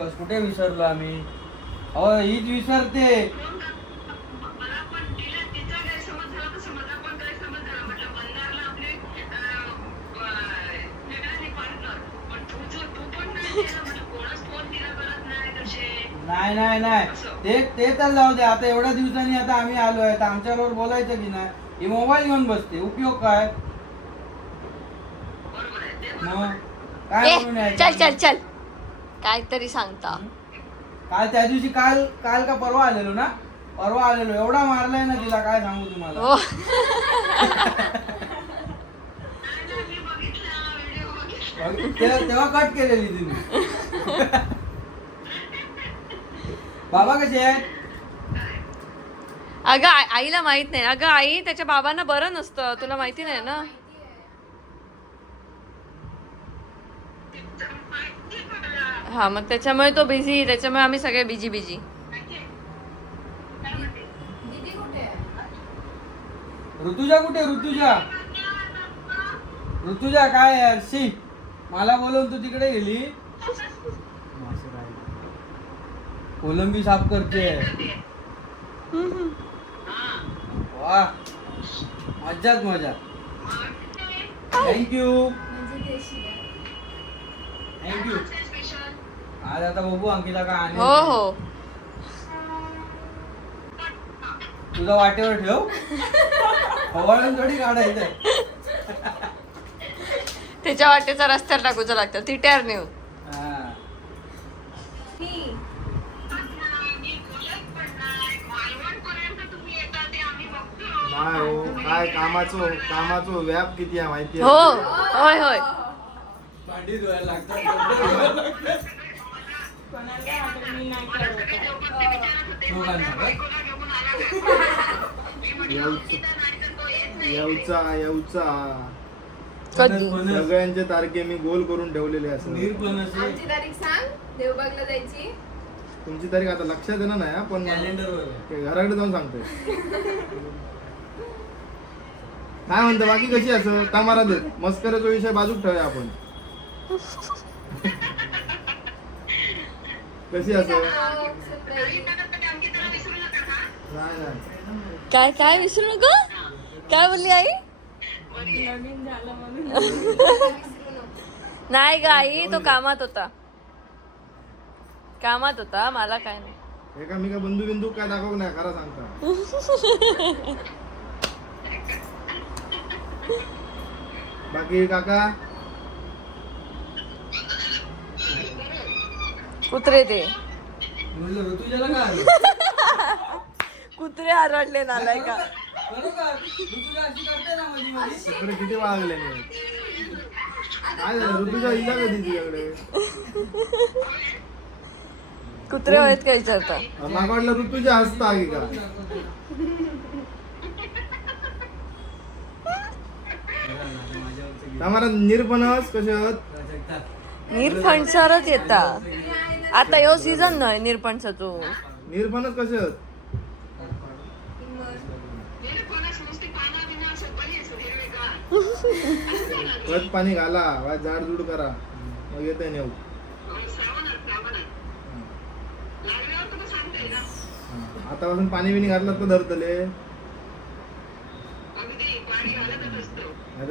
कुठे विसरलो आम्ही. अहो हीच विसरते. नाही नाही नाही ते तर जाऊ दे. आता एवढ्या दिवसांनी आता आम्ही आलोय तर आमच्याबरोबर बोलायचं की नाही. ही मोबाईल घेऊन बसते, उपयोग काय मग? काय म्हणून चल यायचं? चल चल काहीतरी सांगता. काल त्या दिवशी काल काल का परवा आलेलो ना, परवा आलेलो. एवढा मारलाय ना तिला, काय सांगू तुम्हाला. हो तेव्हा कट केलेली तिने. बाबा कसे आहेत? अगं आईला माहित नाही. अगं आई त्याच्या बाबांना बरं नसतं, तुला माहिती नाही ना. हा मग त्याच्यामुळे तो बिझी, त्याच्यामुळे आम्ही सगळे बिजी बिजी. ऋतुजा कुठे? ऋतुजा काय यार शी, मला बोलवून तू तिकडे गेली. कोलंबी साफ करते. वा मज्जाच मजा. थँक्यू. आज आता बघू अंकिता का आणि हो हो तुझा वाटेवर ठेव. हवाळून थोडी काढायचंय. त्याच्या वाटेचा रस्त्यावर टाकूचं लागतं तिट्यावर नेऊ. नाही हो, काय कामाचो व्याप किती आहे माहिती हो होय होय. भांडी धुवायला लागतात. येऊचा कधी सगळ्यांचे तारखे मी गोल करून ठेवलेले असं. आमची तारीख सांग देवबागला जायची. तुमची तारीख आता लक्षात येणार नाही हा, पण घराकडे जाऊन सांगतोय. काय म्हणतो बाकी कशी असं तामारा देत मस्करीचा विषय बाजूक ठेवूया आपण. कशी असं नाही नाही काय काय विसरू नको. काय बोलली आई? नाही ग आई, तो कामात होता मला काय नाही. एका मी का बंधू बिंदू काय दाखव नाही खरा सांगता. बाकी काका कुत्रे ते म्हणलं ऋतुजाला काय कुत्रे आरडले नालाय का. बरोबर ऋतुजा अशी करते ना मध्ये मध्ये. इकडे किती वागले काय झालं ऋतुजा इला कधी तुझ्याकडे? कुत्रे आहेत का विचारता. माग वाटलं ऋतुजा हसता की का. आम्हाला निरपणस कसे आहात? निरफणसरच येता आता यो सीझन नाही निरफणसाचो. निरपणस कसे आहात? खत पाणी घाला झाड झुड करा मग येते नेऊ. आतापासून पाणी बिणी घातलं तर धरतले.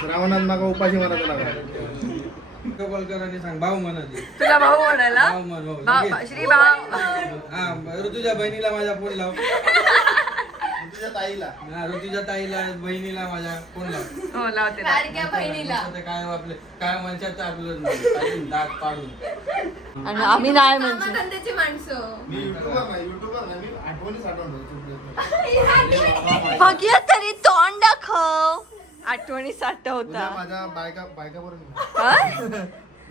श्रावणात मागा उपाशी मारायला लागला. कपालकरांनी सांग भाऊ म्हणाली. तुला भाऊ म्हणायला. भाऊ म्हण, भाऊ. श्री भाऊ. हा ऋतुजा बहिणीला माझ्या फोन लाव. तुझ्या ताईला हा ऋतुजा ताईला बहिणीला माझ्या फोन लाव. हो लावते. लाडक्या बहिणीला ते काय आपले काय मनशाचं आपलं काढून, दात पाडून. आणि आम्ही नाही म्हणजे कामधंद्याची माणसं. मी युट्यूबर नाही मी आठवणी साठवून बघूया तरी तोंड दाखव. आठवणी साठा होता. माझ्या बायका काय?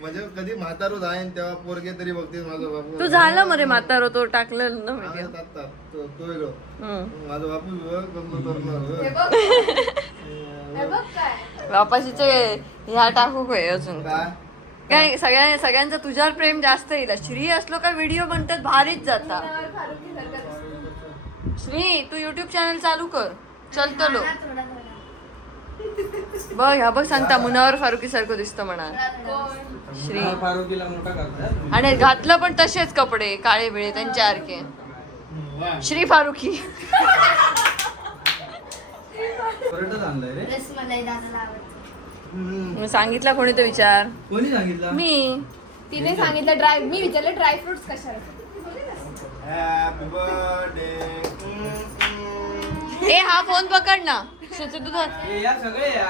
म्हणजे कधी म्हातारो जाईन तेव्हा पोरगे तरी बघतील माझा बापू. तू झालं मरे म्हातारो तो टाकलं ना व्हिडिओ. तो वेगळं माझा बापू हे बघ हे बघ काय बापाशीचे ह्या टाकू काय अजून काय काय सगळ्यांचं तुझ्यावर प्रेम जास्त येईल. श्री असलो का व्हिडिओ बनतात भारीच जाता. कोणावर फारुखीसारखं दिसतो. श्री तू युट्यूब चॅनल चालू कर. चलतो लो. थोडा बघ ह्या बघ सांगता मुनावर फारुकी सारखं दिसतं म्हणा कोण? श्री फारुकीला मोठा करतात आणि घातलं पण तसेच कपडे काळे बिळे त्यांच्यासारखे श्री फारुकी परतच आणलंय रे रसमलाई दादाला आवडते. सांगितलं कोणी तो विचार कोणी सांगितलं मी तिने सांगितलं मी विचारलं ड्रायफ्रुट्स कशाला. Happy birthday. ए हा फोन पकड ना सिद्धू हे या सगळे या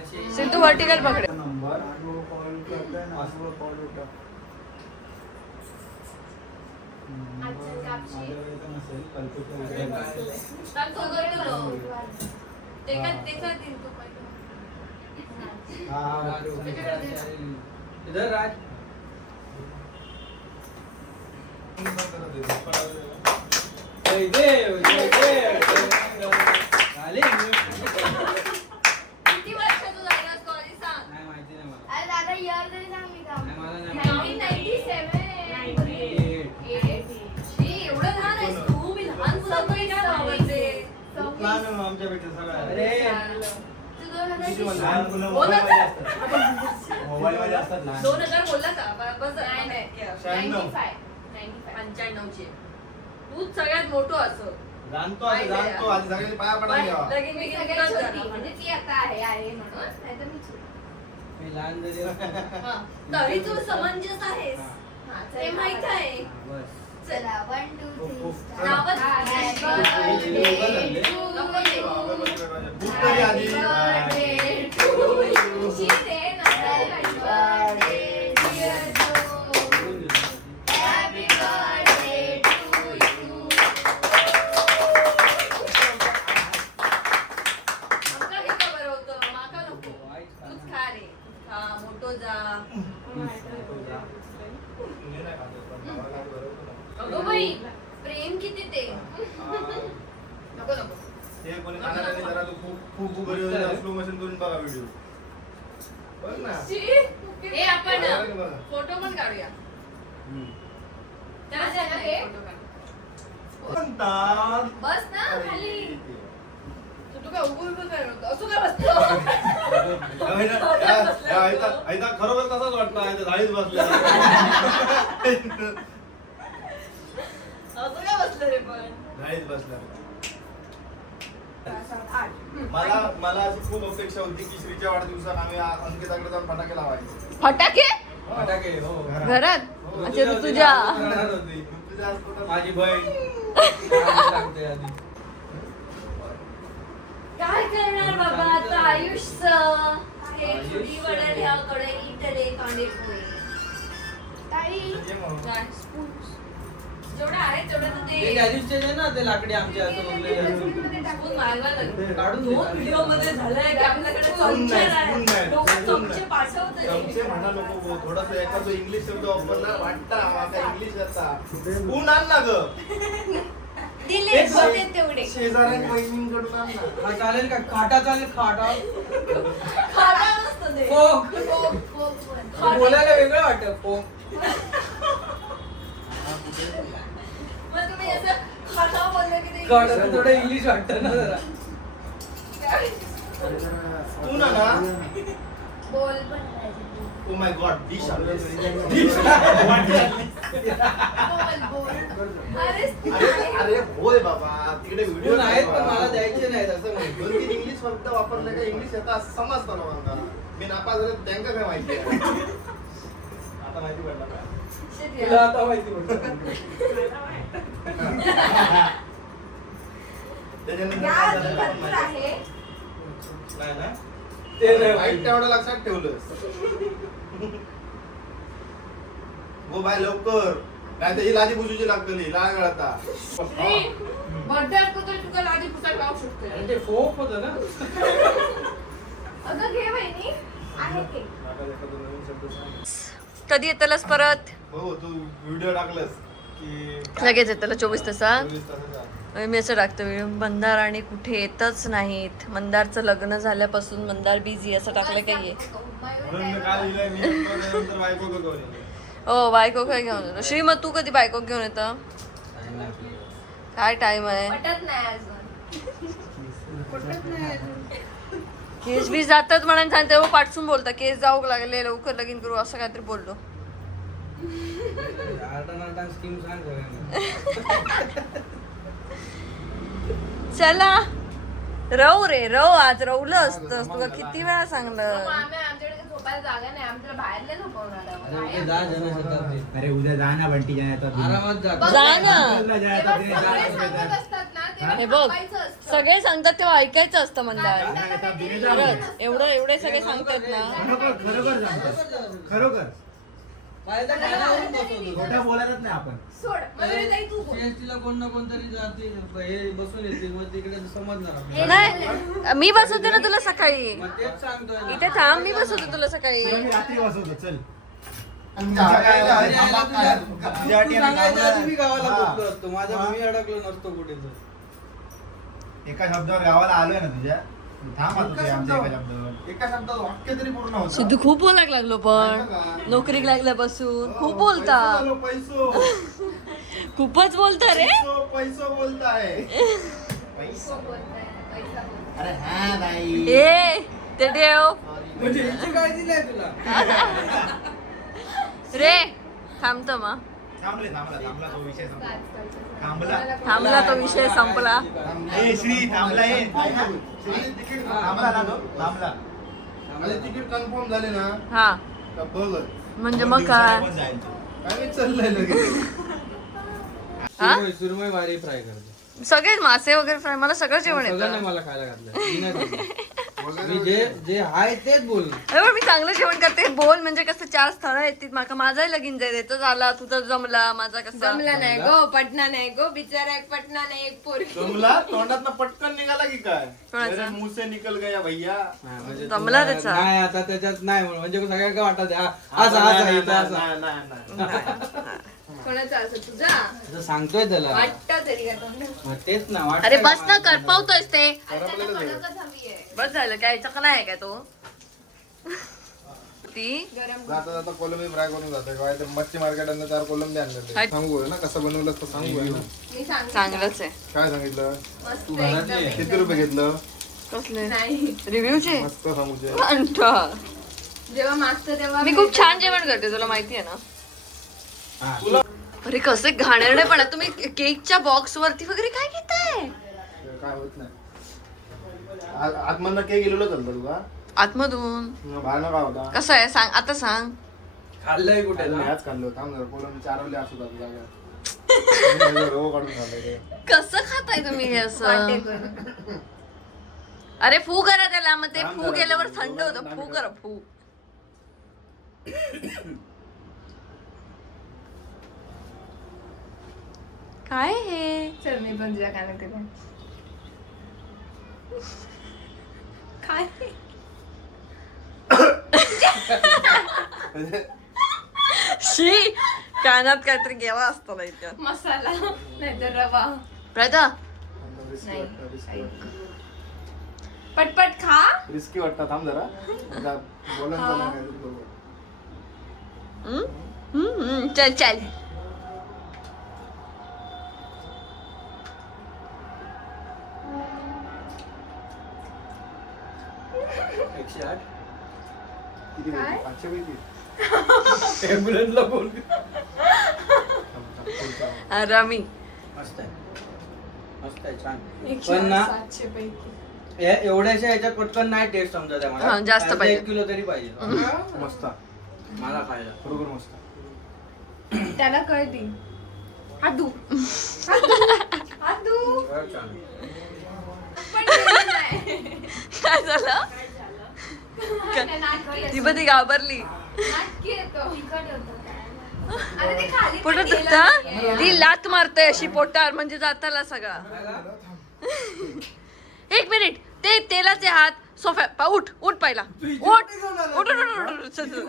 असे सिद्धू व्हर्टिकल पकड नंबर इधर राज जय देव जय देव झाले किती वर्ष तू झाला कॉलेज सांग नाही माहिती नाही मला अरे दादा इयर तरी सांग मी का. नाही, मला नाही 1997. एवढं लहान आहेस तू मी लहान मुलांकडे काय आवडते आमच्यापेक्षा सगळं अरे तू 2000 लहान मुलं मोबाईल मध्ये असतात लहान. 2000 बोलला का बस नाही, नाही. 96. 95. 95 चे तूच सगळ्यात मोठं असं जाणतो आता जाणतो आज सगळ्यांनी पाया पडायला घ्यावा. लगेच मी मी किती सगळ्यात कळत छोटी, झाला. म्हणजे ती आता आहे म्हणून नाहीतर मी छोटी. मी लहान जरी हा. तरी तू समंजस आहेस हा, ते चला, माहित आहे बस चला 1 2 3 नावच खूप तरी आधी मोठो जा अगं बाई प्रेम किती ते नको नको हे कोणी खाणाऱ्याने जरा तो खूप खूप घरी स्लो मोशन करून बघा व्हिडिओ. बघ ना. हे आपण बघा. फोटो पण काढूया त्याला असं ना हे? photo काढ. म्हणतात. बस ना खाली. तू काय उभं काय नव्हतं असं काय बसतो खरोखर तसंच वाटतं झाडीच बसल्या. असं काय बसलं रे पण झाडीच बसल्या. 8. मला अशी खूप अपेक्षा होती की श्रीच्या वाढदिवसात आम्ही अंकिताकडे जाऊन फटाके लावायचे. फटाके फटाके हो घरात हो, अच्छा ऋतुजा राहणार होती. तुझ्या हॉस्पिटल माझी बहीण सांगते आधी काय करणार बाबा आता आयुष्य हे चुली वडे ह्याकडे इटले कांदे पोहे ताई जेवढं आहे तेवढं तर ते ते गॅजेटचे जे ना ते लाकडी आमच्या असं बोलले टाकून मागवा लागेल. काढून दोन दे. व्हिडिओ मध्ये झालंय की आपल्याकडे स्पून चमचे नाही, स्पून नाही. नाही, लोक स्पून चमचे नाही. पाठवतात. चमचे म्हणा नको थोडस एखादं इंग्लिश शब्द वापरला वाटतं आम्हाला इंग्लिश येता. ऊन आण ना ग. दिले होते तेवढे. शेजाऱ्या बहिणींकडून आण ना. हा चालेल का खाटा चालेल खाटा खाणार नसतं ते. फोक फोक. बोलायला वेगळं वाटतं फोक मग तुम्ही असं खाना बोललं की ते खाटा थोडं इंग्लिश वाटतं ना जरा ऊन आण ना. बोल पण पाहिजे. ओ माय गॉड डिश बोल. अरे अरे होय बाबा तिकडे व्हिडिओ कोण आहेत पण मला द्यायचे नाहीत असं म्हणतो दोन तीन इंग्लिश शब्द वापरले का इंग्लिश येतं असं समजतं ना मला. मी नापास झाले त्यांना काय माहिती आहे. आता माहिती पडलं का? तुला आता माहिती पडतं त्याच्यानंतर या काय अजून झालं पण भरपूर माहिती आहे. नाही ना ते नाही वाईट तेवढं लक्षात ठेवलं हो बाय लवकर नाही तर ही लादी बुजूची लागतली लाल गळता. बर्थडे असतो तर तुला लादी पुसायला लावू शकते. आणि ते फोक होतं ना अगं घे बहिणी आहे केक. कधी येतलस परत हो तू व्हिडिओ टाकलंस की लगेच येतला 24 तासा 24 तासाचा. मी असं टाकतो व्हिडिओ मंदार आणि कुठे येतच नाहीत. मंदारचं लग्न झाल्यापासून मंदार बिझी असं टाकलं काही आहे. म्हणून मी काल लिहिलंय मी नंतर बायको बघवली. हो बायको काय घेऊन येतो श्री मग तू कधी बायको घेऊन येतं काय टाइम आहे पटत नाही अजून. पटत नाही अजून. केस बीस जातात म्हणून सांगते हो, पाठसून बोलता केस जाऊ लागले लवकर लगीन करू असं काहीतरी बोललो. स्कीम सांग सगळ्यांना. चला रव रे रव, आज रवलं असतं तुला किती वेळा सांगलं. आमच्याकडे झोपायला जागा नाही, आमच्याला बाहेर नाही झोपवणार अरे आम्हाला. उद्या जा जनशताब्दी. अरे उद्या जा ना बंटी जाण्याचा आरामात जा. जा ना. तेव्हा सगळे सांगत असतात ना, तेव्हा हे बघ झोपायचं असतं. सगळे सांगतात तेव्हा ऐकायचं असतं मंदार. खरंच एवढे सगळे सांगतात ना. खरोखर सांगतो खरोखर काय तर कानावरून बसवतो. खोटं बोलायच नाही आपण. सोड मयुरी ताई, तू बोल. CST ला कोण ना कोणतरी जाते हे बसून येते मग तिकडे समजणार आपल्याला. नाही मी बसवते ना तुला सकाळी. मग तेच सांगतोय ना. इथे थांब, मी बसवते तुला सकाळी. तुला मी रात्री वाजवतो चल. आणि यायला तुझ्या- तू तुझ्यासाठी आम्ही सांगायच्या आधी मी गावाला- गावाला हा. पोहोचलो असतो. माझा हा. मी अडकलो नसतो कुठे तर. एका शब्दावर गावाला आलोय ना तुझ्या. थांब आता तुझ्या आमच्या एका शब्दावर. एका शब्दात वाक्य तरी पूर्ण होतं. सिद्धू खूप बोलायला लागलो पण नोकरी लागल्यापासून खूप बोलता. पैसो खूपच बोलता रे. पैसो बोलताय. पैसा बोलताय, पैसा बोलताय. अरे हा नाही. ए ते ठेव म्हणजे हिची काळजी नाही तुला. रे. थांबतो मग. थांबला तो विषय संपला. आजकालचं थांबला. थांबला तो विषय संपला. ए श्री थांबला ए. तिकीट थांबला ना तो थांबला. तिकीट कन्फर्म झाले ना हा का बघ म्हणजे मग काय. पण जायचं. काय चाललंय लगेच. हा? सुरमई भारी फ्राय करते. सगळेच मासे वगैरे फ्राय मला सगळं जेवण सगळ्यांना येतं. मला खायला घातलं. मी नाही खाल्लं. मी जे आहे तेच बोल. अरे पण मी चांगलं जेवण करते. बोल म्हणजे कसं 4 स्थळं येतील माका. माझाही लगीन जाईल. येतो झाला तुझा जमला माझा कसा जमला नाही गो, पटना नाही गो, बिचारा एक पटना नाही, एक पोरी. जमला तोंडात पटकन निघाला की काय कोणाचा? मेरे मुंह से निकल गया भैया. म्हणजे जमला तुला- त्याचा. नाही आता त्याच्यात नाही म्हणून म्हणजे सगळ्या काय वाटत असा नाही, नाही, नाही. कोणाचा असं तुझा असं सांगतोय त्याला. वाटतं तरी का तोंडात? मग तेच ना वाटतंय अरे बस ना मला. करपावतोयस ते. आता त्याला कडकच हवी आहे. बस झालं काय चकना आहे काय तो. ती गरम जाता जाता कोलंबी फ्राय करून जाते काय ते मच्छी मार्केटात 4 कोलंबी आणले. सांगू ना कसं बनवलं तर सांगू ना. मी सांगते. चांगलंच आहे. काय सांगितलं मस्त तू घरातली आहे. एकदम किती रुपये घेतलं कसले नाही, रिव्ह्यूचे. मस्त सांगूचे. जेव्हा मागतं तेव्हा मी खूप छान जेवण करते तुला माहिती आहे ना. हा. तुला अरे कसे घाणेरडे पण तुम्ही केकच्या बॉक्स वरती वगैरे काय घेताय. काय होत नाही. आतमधनं केक गेलेलं चालतं तुला आतमधून बाहेर काय होता कसं आहे सांग आता सांग. खाल्लंय कुठे ना? ह्याच खाल्लं थांब जरा कोलंबी चारवले असू जागा रव काढून खाल्लंय रे. कसं खाताय तुम्ही हे असं. वाटेकरून. अरे फू करा त्याला मग ते फू गेल्यावर थंड होतं. फू करा फू. काय हे चल मी पण तुझ्या कानात दिला. काय शी कानात काहीतरी गेला असतो ना इतक्यात. मसाला नाहीतर रवा प्रथा नाही. पटपट खा. रिस्की वाटतं थांब जरा बोलून चाललं काय तू बरोबर. चल चल. किती काय? पैकी? 500 पैकी? ऍम्ब्युलन्सला बोल. आरामी. मस्त आहे मस्त आहे छान. 100, पण ना 700 पैकी. एवढ्याशा ह्याच्यात पटकन नाही टेस्ट समजत आहे हा, जास्त अर्धा पाहिजे. 1 किलो तरी पाहिजे मस्त मला खायला. बरोबर मस्त. त्याला कळती. हादू हादू बरं, छान. पण गेलं नाही. काय झालं. नाही, नाटकी ती येतो. पण ती घाबरली. नाटकी येतो. अरे ते खाली पण पोटात गेलं दुखता नाहीये. ती लात मारते अशी पोटावर म्हणजे जाताला सगळा. 1 मिनिट ते तेलाचे हात सोफ्या उठ उठ पहिला उठ उठ उठ, उठ, उठ, चल, चल.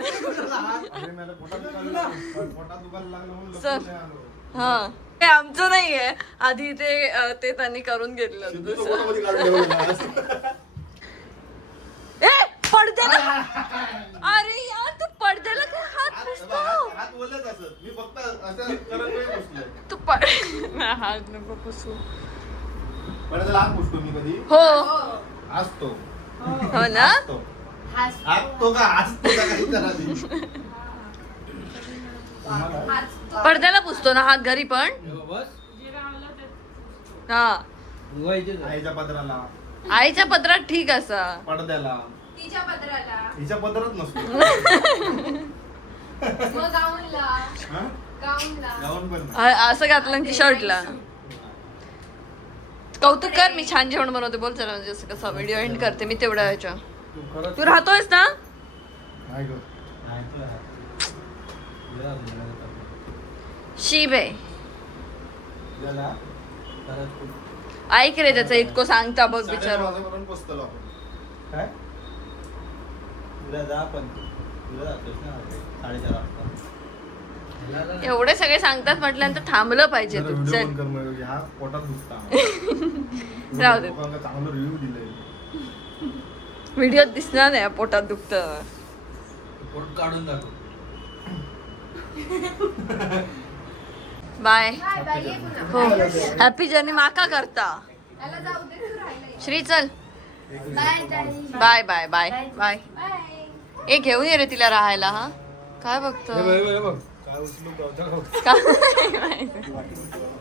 अरे मला पोटात दुखायला लागलं म्हणून चल. लपून नाही आलो. हा हे आमचं नाहीये. आधी ते त्यांनी करून घेतलं. सिद्धूचं पोटामध्ये काढून ठेवलं ना. ए पडद्याला. अरे यार तू पडद्याला काय हात पुसतो. हात बोलत असत मी फक्त असं करत नाही बसलोय. तू हात नको पुसू. पण त्याला हात पुसतो मी कधी हो हो. असतो हो ना तो का काही करा ती. पडद्याला पुसतो ना हात घरी पण बस हा धुवायचे जा. आईच्या पदराला आईच्या पत्रात ठीक असा पडद्याला तिच्या पत्राला हिच्या पदरच नसतो मग गाऊनला हा? गाऊनला गाऊन पण नाही. असं घातलं की शर्टला कौतुक कर मी छान जेवण बनवते बोल चला म्हणजे असं कसं व्हिडिओ एंड करते मी तेवढ्या वेळच्या तू खरंच तू राहतोयस ना नाही गं. नाही तुला हात. तुला शिब आहे तुला खरंच खूप ऐक रे त्याचं इतकं सांगता बघ 9:30 बिचार वाजेपर्यंत पोचतलो आपण. काय तुला जा पण तुला जातोस ना 4:30 वाजता एवढे सगळे सांगतात म्हटल्यानंतर थांबलं पाहिजे जरा तू व्हिडिओ चल बंद कर मग. ह्या पोटात दुखता राहू दे लोकांना चांगलं रिव्ह्यू दिलंय. व्हिडिओत दिसणार नाही पोटात दुखतं पोट काढून दाखव बाय बाय बाय ये पुन्हा हो हॅपी जर्नी माका करता त्याला जाऊ दे तू राहिला श्री चल बाय ताई bye bye bye bye bye ए घेऊन ये रे तिला राहायला हा काय बघतो हे बघ, हे बघ. काय उचलू कळतं का? काय माहिती.